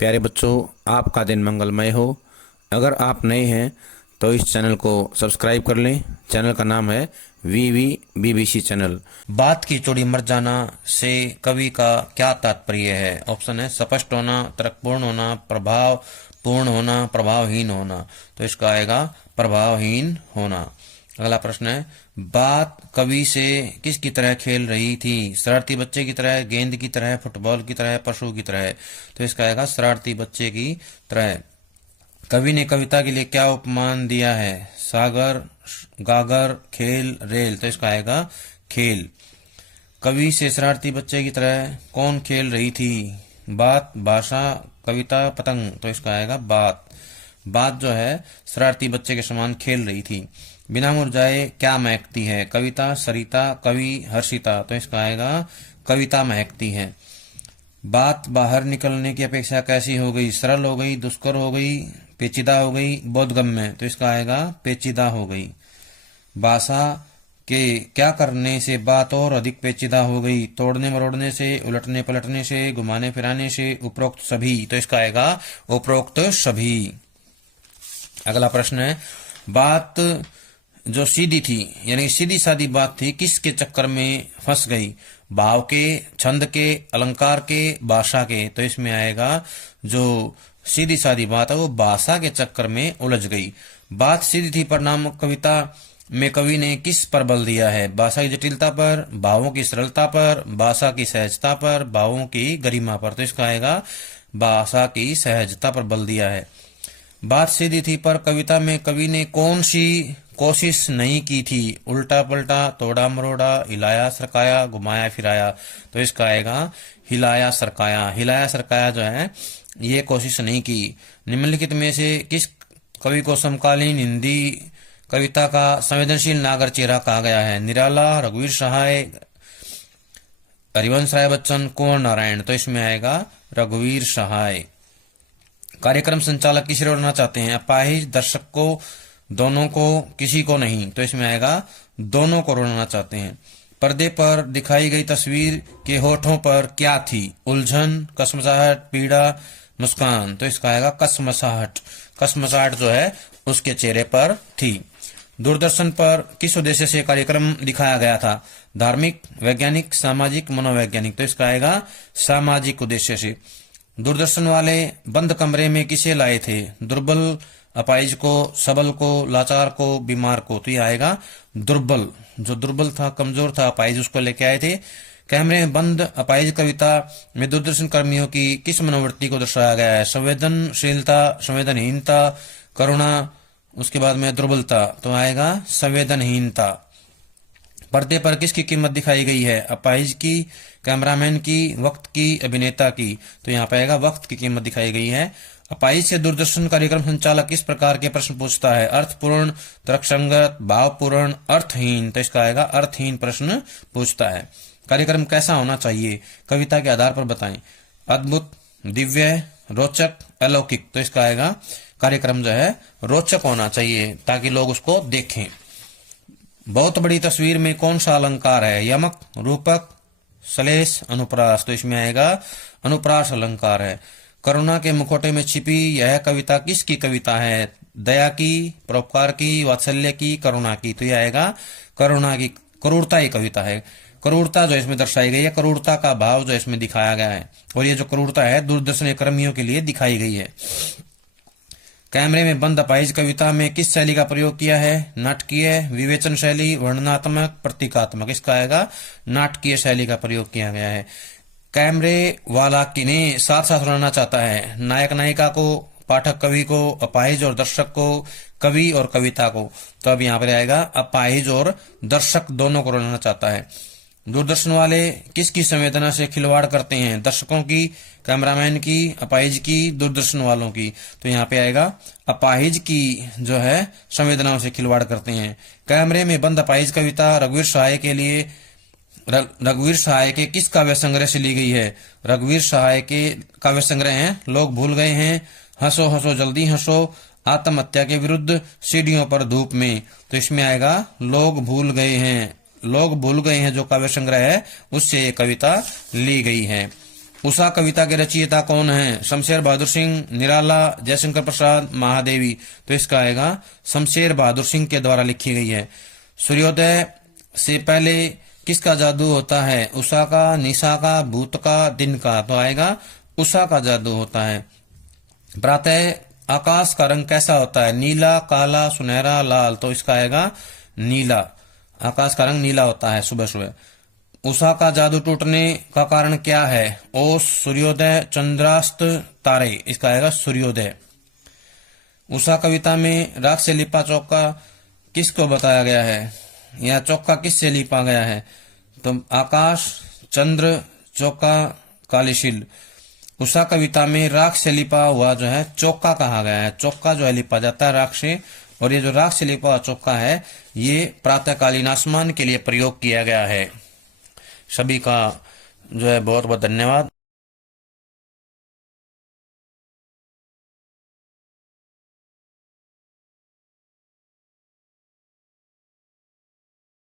प्यारे बच्चों, आपका दिन मंगलमय हो। अगर आप नए हैं तो इस चैनल को सब्सक्राइब कर लें। चैनल का नाम है वीवी बीबीसी चैनल। बात की चौड़ी मर जाना से कवि का क्या तात्पर्य है? ऑप्शन है स्पष्ट होना, तर्कपूर्ण होना, प्रभाव पूर्ण होना, प्रभावहीन होना। तो इसका आएगा प्रभावहीन होना। अगला प्रश्न है, बात कवि से किसकी तरह खेल रही थी? शरारती बच्चे की तरह, गेंद की तरह, फुटबॉल की तरह, पशु की तरह। तो इसका आएगा शरारती बच्चे की तरह। कवि ने कविता के लिए क्या उपमान दिया है? सागर, गागर, खेल, रेल। तो इसका आएगा खेल। कवि से शरारती बच्चे की तरह कौन खेल रही थी? बात, भाषा, कविता, पतंग। तो इसका आएगा बात। बात जो है शरारती बच्चे के समान खेल रही थी। बिना मुरझाए क्या महकती है? कविता, सरिता, कवि, हर्षिता। तो इसका आएगा कविता महकती है। बात बाहर निकलने की अपेक्षा कैसी हो गई? सरल हो गई, दुष्कर हो गई, पेचीदा हो गई, बोधगम्य। तो इसका आएगा पेचीदा हो गई। भाषा के क्या करने से बात और अधिक पेचीदा हो गई? तोड़ने मरोड़ने से, उलटने पलटने से, घुमाने फिराने से, उपरोक्त सभी। तो इसका आएगा उपरोक्त सभी। अगला प्रश्न है, बात जो सीधी थी यानी सीधी सादी बात थी, किसके चक्कर में फंस गई? भाव के, छंद के, अलंकार के, भाषा के। तो इसमें आएगा जो सीधी सादी बात है वो भाषा के चक्कर में उलझ गई। बात सीधी थी पर नामक कविता में कवि ने किस पर बल दिया है? भाषा की जटिलता पर, भावों की सरलता पर, भाषा की सहजता पर, भावों की गरिमा पर। तो इसका आएगा भाषा की सहजता पर बल दिया है। बात सीधी थी पर कविता में कवि ने कौन सी कोशिश नहीं की थी? उल्टा पलटा, तोड़ा मरोड़ा, हिलाया सरकाया, घुमाया फिराया। तो इसका आएगा हिलाया सरकाया। हिलाया सरकाया जो है ये कोशिश नहीं की। निम्नलिखित में से किस कवि को समकालीन हिंदी कविता का संवेदनशील नागर चेहरा कहा गया है? निराला, रघुवीर सहाय, हरिवंश राय बच्चन, कुंवर नारायण। तो इसमें आएगा रघुवीर सहाय। कार्यक्रम संचालक किसे रोना चाहते हैं? अपाहिज, दर्शक को, दोनों को, किसी को नहीं। तो इसमें आएगा दोनों को रोना चाहते हैं। पर्दे पर दिखाई गई तस्वीर के होठों पर क्या थी? उलझन, कसमसाहट, पीड़ा, मुस्कान। तो इसका आएगा कसमसाहट। कसमसाहट जो है उसके चेहरे पर थी। दूरदर्शन पर किस उद्देश्य से कार्यक्रम दिखाया गया था? धार्मिक, वैज्ञानिक, सामाजिक, मनोवैज्ञानिक। तो इसका आएगा सामाजिक उद्देश्य से। दूरदर्शन वाले बंद कमरे में किसे लाए थे? दुर्बल, अपाहिज को, सबल को, लाचार को, बीमार को। तो ये आएगा दुर्बल। जो दुर्बल था, कमजोर था, अपाहिज, उसको लेके आए थे। कैमरे में बंद अपाहिज कविता में दूरदर्शन कर्मियों की किस मनोवृत्ति को दर्शाया गया है? संवेदनशीलता, संवेदनहीनता, करुणा, उसके बाद में दुर्बलता। तो आएगा संवेदनहीनता। पर्दे पर किसकी कीमत दिखाई गई है? अपाहिज की, कैमरामैन की, वक्त की, अभिनेता की। तो यहाँ पे आएगा वक्त की कीमत दिखाई गई है। अपाहिज से दूरदर्शन कार्यक्रम संचालक किस प्रकार के प्रश्न पूछता है? अर्थपूर्ण, तर्कसंगत, भावपूर्ण, अर्थहीन। तो इसका आएगा अर्थहीन प्रश्न पूछता है। कार्यक्रम कैसा होना चाहिए? कविता के आधार पर बताएं। अद्भुत, दिव्य, रोचक, अलौकिक। तो इसका आएगा कार्यक्रम जो है रोचक होना चाहिए ताकि लोग उसको देखें। बहुत बड़ी तस्वीर में कौन सा अलंकार है? यमक, रूपक, सलेस, अनुप्रास। तो इसमें आएगा अनुप्रास अलंकार है। करुणा के मुखौटे में छिपी यह कविता किसकी कविता है? दया की, परोपकार की, वात्सल्य की, करुणा की। तो यह आएगा करुणा की, क्रूरता की कविता है। क्रूरता जो इसमें दर्शाई गई है, क्रूरता का भाव जो इसमें दिखाया गया है, और ये जो क्रूरता है दूरदर्शन कर्मियों के लिए दिखाई गई है। कैमरे में बंद अपाहिज कविता में किस शैली का प्रयोग किया है? नाटकीय, विवेचन शैली, वर्णनात्मक, प्रतीकात्मक। इसका आएगा नाटकीय शैली का प्रयोग किया गया है। कैमरे वाला किन्हें साथ साथ रुलाना चाहता है? नायक नायिका को, पाठक कवि को, अपाहिज और दर्शक को, कवि और कविता को। तो अब यहाँ पर आएगा अपाहिज और दर्शक दोनों को रुलाना चाहता है। दूरदर्शन वाले किसकी संवेदना से खिलवाड़ करते हैं? दर्शकों की, कैमरामैन की, अपाहिज की, दूरदर्शन वालों की। तो यहाँ पे आएगा अपाहिज की जो है संवेदनाओं से खिलवाड़ करते हैं। कैमरे में बंद अपाहिज कविता रघुवीर सहाय के लिए रघुवीर सहाय के किस काव्य संग्रह से ली गई है? रघुवीर सहाय के काव्य संग्रह हैं लोग भूल गए हैं, हंसो हंसो जल्दी हंसो, आत्महत्या के विरुद्ध, सीढ़ियों पर धूप में। तो इसमें आएगा लोग भूल गए हैं। लोग भूल गए हैं जो काव्य संग्रह है उससे ये कविता ली गई है। उषा कविता के रचयिता कौन है? शमशेर बहादुर सिंह, निराला, जयशंकर प्रसाद, महादेवी। तो इसका आएगा शमशेर बहादुर सिंह के द्वारा लिखी गई है। सूर्योदय से पहले किसका जादू होता है? उषा का, निशा का, भूत का, दिन का। तो आएगा उषा का जादू होता है। प्रातः आकाश का रंग कैसा होता है? नीला, काला, सुनहरा, लाल। तो इसका आएगा नीला। आकाश का रंग नीला होता है सुबह सुबह। उषा का जादू टूटने का कारण क्या है? ओस, सूर्योदय, चंद्रास्त, तारे। इसका आएगा सूर्योदय। उषा कविता में राख से लिपा चौका किसको बताया गया है, या चौका किससे लिपा गया है? तो आकाश, चंद्र, चौका, कालीशील। उषा कविता में राख से लिपा हुआ जो है चौका कहा गया है। चौका जो है लिपा जाता है राख से, और ये जो राख से लिपा हुआ चौका है ये प्रातःकालीन आसमान के लिए प्रयोग किया गया है। सभी का जो है बहुत बहुत धन्यवाद।